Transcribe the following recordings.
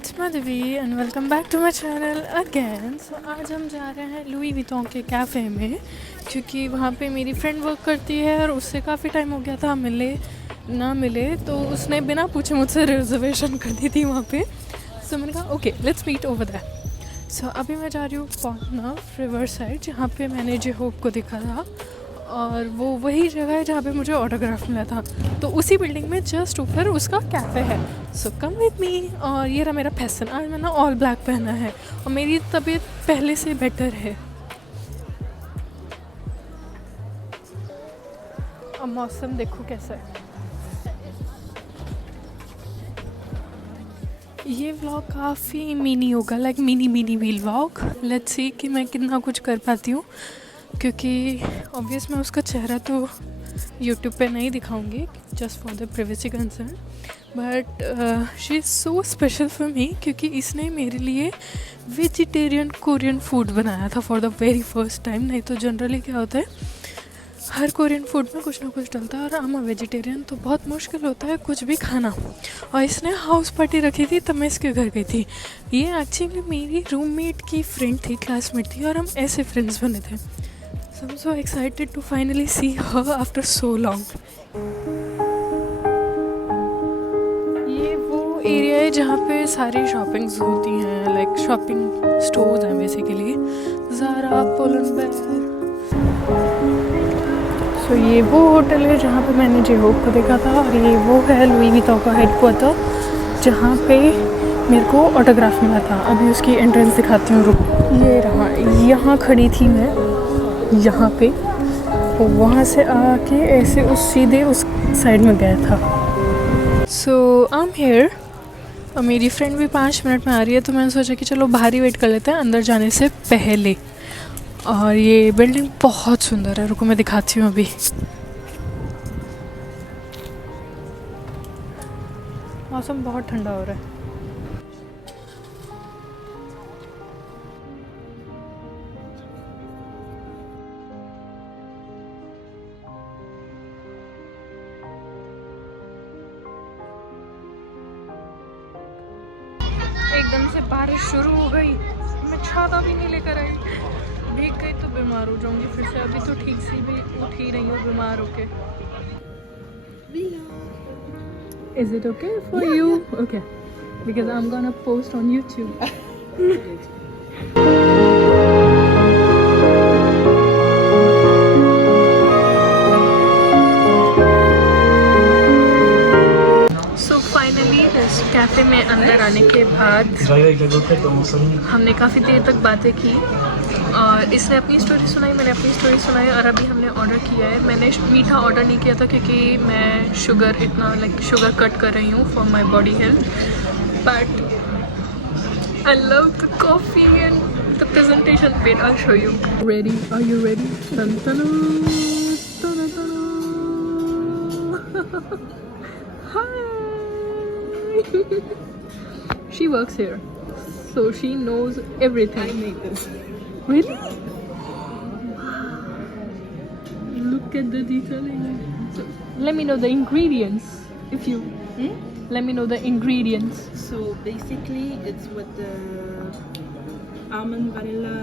इट्स Madhavi and welcome back to my channel again. So आज हम जा रहे हैं लुई विटोन के कैफ़े में, क्योंकि वहाँ पे मेरी फ्रेंड वर्क करती है और उससे काफ़ी टाइम हो गया था मिले ना मिले, तो उसने बिना पूछे मुझसे रिजर्वेशन कर दी थी वहाँ पे। सो मैंने कहा okay let's meet over that. So अभी मैं जा रही हूँ पॉन्टनॉफ रिवर साइड, जहाँ पे मैंने जे होप को देखा था, और वो वही जगह है जहाँ पे मुझे ऑटोग्राफ मिला था। तो उसी बिल्डिंग में जस्ट ऊपर उसका कैफ़े है। सो कम विद मी। और ये रहा मेरा फैशन, आज मैंने ऑल ब्लैक पहना है और मेरी तबीयत पहले से बेटर है। अब मौसम देखो कैसा है। ये व्लॉग काफ़ी मिनी होगा, like mini vlog. Let's see कि मैं कितना कुछ कर पाती हूँ, क्योंकि ऑब्वियस मैं उसका चेहरा तो यूट्यूब पे नहीं दिखाऊंगी just for the privacy concern, but she is so special for me, क्योंकि इसने मेरे लिए वेजिटेरियन कोरियन फूड बनाया था for the very first time. नहीं तो जनरली क्या होता है, हर कोरियन फूड में कुछ ना कुछ डलता है, और आई एम अ वेजिटेरियन, तो बहुत मुश्किल होता है कुछ भी खाना। और इसने हाउस पार्टी रखी थी तब मैं इसके घर गई थी। ये एक्चुअली मेरी रूममेट की फ्रेंड थी, क्लासमेट थी, और हम ऐसे फ्रेंड्स बने थे। So I'm so excited to finally see her after so long. ये वो एरिया है जहाँ पे सारी शॉपिंग्स होती हैं, लाइक शॉपिंग स्टोर्स हैं बेसिकली, ज़ारा, पुल&बेयर। सो ये वो होटल है जहाँ पे मैंने जे होप को देखा था, और ये वो है लुई विटॉन का हेडक्वार्टर जहाँ पे मेरे को ऑटोग्राफ मिला था। अभी उसकी एंट्रेंस दिखाती हूँ, रुक। ये रहा, यहाँ खड़ी थी मैं, यहाँ पे, तो वहाँ से आके ऐसे उस सीधे उस साइड में गया था। सो आई एम हेयर, और मेरी फ्रेंड भी 5 मिनट में आ रही है, तो मैंने सोचा कि चलो बाहर ही वेट कर लेते हैं अंदर जाने से पहले। और ये बिल्डिंग बहुत सुंदर है, रुको मैं दिखाती हूँ अभी। मौसम बहुत ठंडा हो रहा है। एकदम से बारिश शुरू हो गई, मैं छाता भी नहीं लेकर आई, भीग गई तो बीमार हो जाऊंगी फिर से। अभी तो ठीक सी भी उठ ही रही हूँ बीमार होके। Is it okay for you? Yeah. Okay, because I'm gonna post on YouTube. इस कैफ़े में अंदर आने के बाद हमने काफ़ी देर तक बातें की, और इसने अपनी स्टोरी सुनाई, मैंने अपनी स्टोरी सुनाई, और अभी हमने ऑर्डर किया है। मैंने मीठा ऑर्डर नहीं किया था क्योंकि मैं शुगर शुगर कट कर रही हूँ for my body health, but I love the coffee and the presentation पेट। I show you. Ready? Are you ready? Hi. She works here, so she knows everything. I made this. Really? Look at the detailing. So, let me know the ingredients, if you. Let me know the ingredients. So basically, it's with the almond vanilla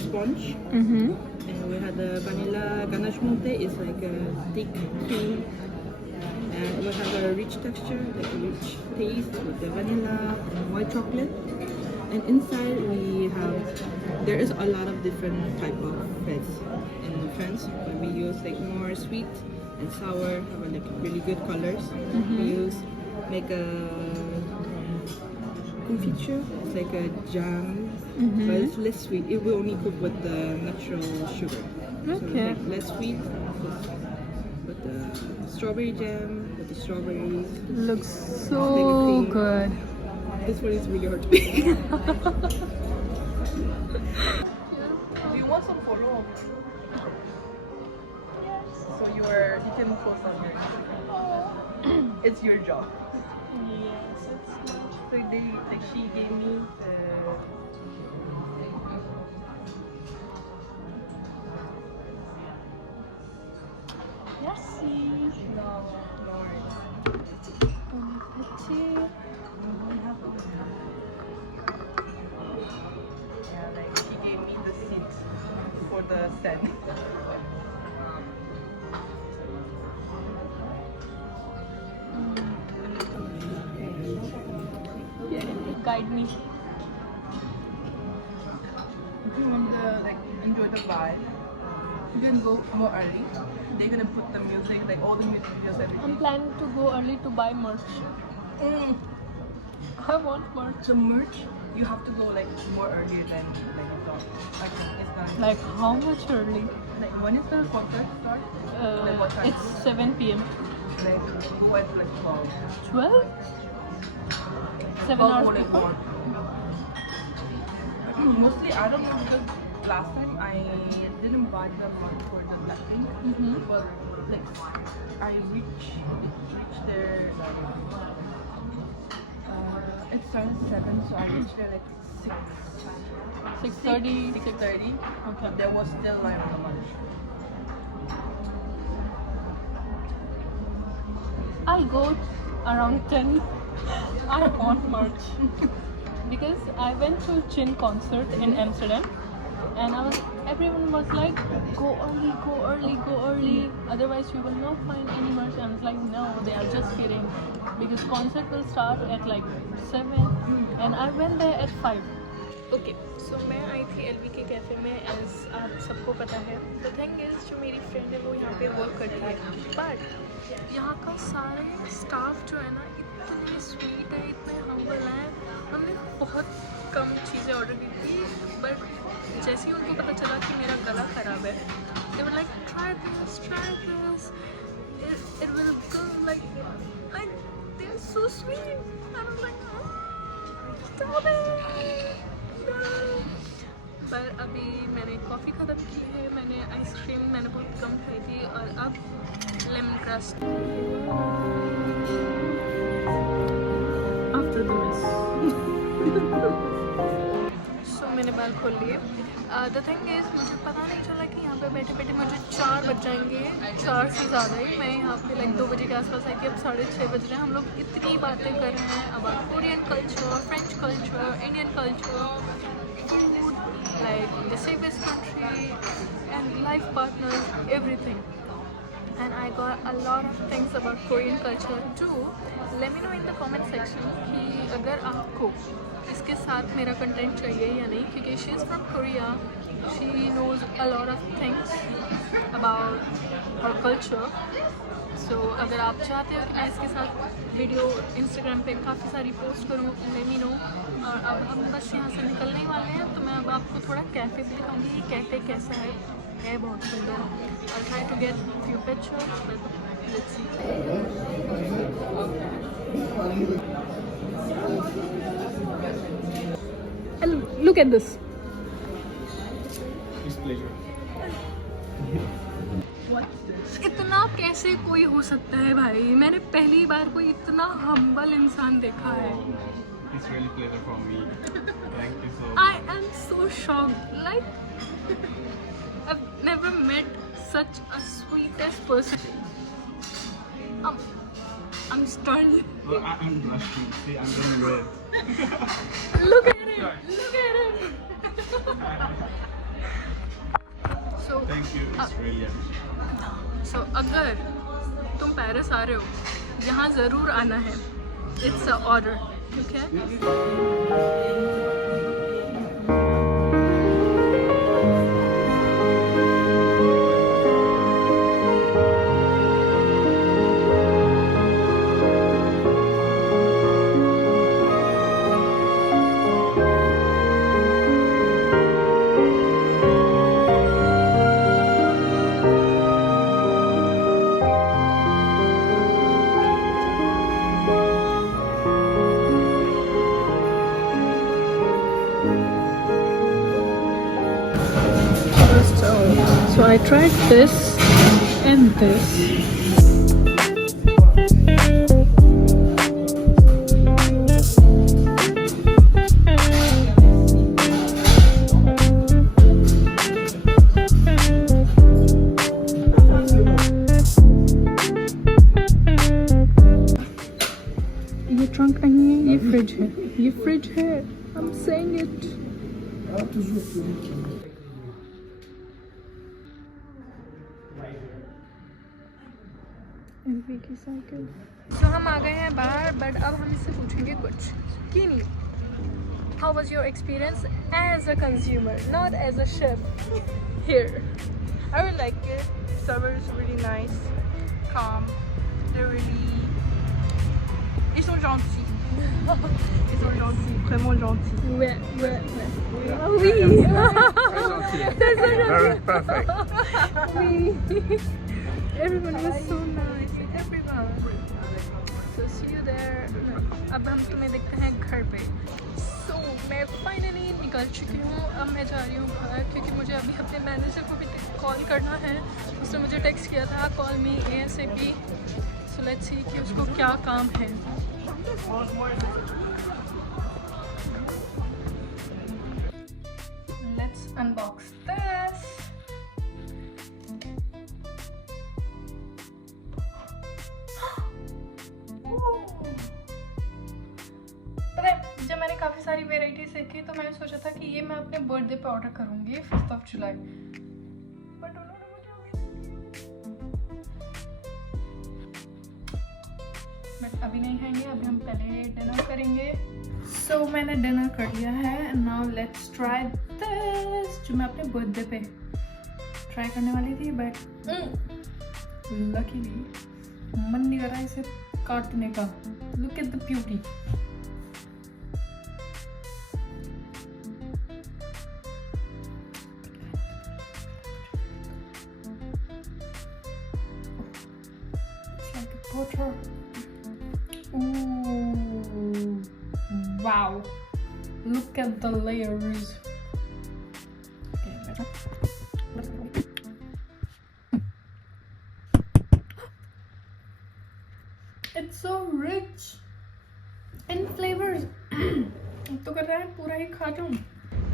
sponge, and we had the vanilla ganache monte. It's like a thick cream. And we have a rich texture, like a rich taste with the vanilla and white chocolate. And inside there is a lot of different type of breads in France. But we use like more sweet and sour, have like really good colors. We make a confiture. It's like a jam, but it's less sweet. It will only cook with the natural sugar. Okay. So it's like less sweet. With the strawberry jam, with the strawberries. Looks so good. This one is really hard to make. Do you want some photo? So you can post on your. It's your job. Yes, it's So she gave me. Merci. No worries. Bon appétit. 10. Guide me. If you want to like enjoy the vibe, you can go more early. They're gonna put the music, like all the music videos, I'm everything. planning to go early to buy merch. I want merch. The merch, you have to go like more earlier than like you thought. Like it's not Like how much early? like when is the concert start? Like what time? It's 7 p.m. Like go at like 12. 12? 7 12 hours or like before? more. Mostly I don't know because last time I didn't buy the merch for the Blackpink, but like I reached there. It started 7, so I reached there like 6:30. 6:30. Okay. There was still line on the lunch. I'll go around 10. I want merch. Because I went to Chin concert in Amsterdam and everyone was like, go early, go early, go early. Otherwise you will not find any merch. I was like, no, they are just kidding. Because concert will start at like 7 and I went there at 5. Okay, so मैं आई थी LV के कैफ़े में एज आप सबको पता है. The thing is जो मेरी फ्रेंड है वो यहाँ पे वर्क करती है बट यहाँ का सारे स्टाफ जो है ना इतने स्वीट है, इतने हम्बल हैं. हमने बहुत कम चीज़ें ऑर्डर की थी बट जैसे ही उनको पता चला कि मेरा गला ख़राब है they were like try this it will go like they're so sweet. I was like, stop it. पर अभी मैंने कॉफ़ी ख़त्म की है, मैंने आइसक्रीम मैंने बहुत कम खाई थी और अब lemon crust after the miss. So मैंने बाल खोल लिए. द थिंग इज़ मुझे पता नहीं चला कि यहाँ पे बैठे बैठे मुझे 4 बज जाएंगे, 4 से ज़्यादा ही. मैं यहाँ पे लाइक 2 बजे के आसपास आई थी, अब 6:30 बज रहे हैं. हम लोग इतनी बातें कर रहे हैं about Korean culture, French culture, Indian culture, food, like the safest country and life partners, everything. And I got a lot of things about Korean culture too. Let me know in the comment section कि अगर आपको इसके साथ मेरा कंटेंट चाहिए या नहीं, क्योंकि she is from Korea, she knows a lot of things about her culture. So अगर आप चाहते हो कि मैं इसके साथ वीडियो इंस्टाग्राम पे काफ़ी सारी पोस्ट करूँ, let me know. और अब हम बस यहाँ से निकलने ही वाले हैं तो मैं अब आपको थोड़ा कैफ़े भी दिखाऊंगी कि कैफ़े कैसा है बहुत सुंदर. I'll try to get few pictures but let's see. And look at this. It's pleasure. इतना कैसे कोई हो सकता है भाई? मैंने पहली बार कोई इतना हम्बल इंसान देखा है. It's really pleasure for me. Thank you so much. I am so shocked. Like I've never met such a sweetest person. I'm stunned. Well, I'm blushing. See, I'm getting red. Look at him. Look at him. So Thank you. It's really appreciated. so अगर तुम पेरिस आ रहे हो यहाँ ज़रूर आना है. It's a order. Okay? So I tried this and this. ये ट्रंक नहीं है, ये फ्रिज है. ये फ्रिज है. I'm saying it. एलवी की साइकिल। तो हम आ गए हैं बाहर, बट अब हम इससे पूछेंगे कुछ कि नहीं, how was your experience as a consumer, not as a chef here? I really like it. Server is really nice, calm. They're really. Ils sont gentils. Ils sont gentils, vraiment gentils. Ouais, ouais, ouais. Oui. Very perfect. Everyone was so nice. Everyone. So see you there. अब हम तुम्हें देखते हैं घर पे। So मैं फाइनली निकल चुकी हूँ। अब मैं जा रही हूँ घर, क्योंकि मुझे अभी अपने मैनेजर को भी कॉल करना है। उसने मुझे टेक्स्ट किया था, कॉल मी ASAP। So let's see कि उसको क्या काम है। Let's unbox this. पता है, जब मैंने काफ़ी सारी वेराइटीज देखी तो मैंने सोचा था कि ये मैं अपने बर्थडे पे ऑर्डर करूँगी 5 जुलाई, बट उन्होंने बट अभी नहीं खाएंगे, अभी हम पहले डिनर करेंगे। सो मैंने डिनर कर लिया है। नाउ लेट्स ट्राई दिस, जो मैं अपने बर्थडे पे ट्राई करने वाली थी, बट लकीली मन नहीं कर रहा इसे काटने का। Look at the beauty. It's like a butter. Ooh, wow, look at the layers. Okay, better. It's so rich in flavors. तो कर रहा है पूरा ही खा जाऊँ।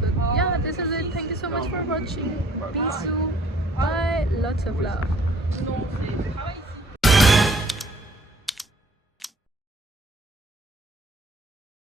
So yeah, this is it. Thank you so much for watching. Peace. Bye. Lots of love.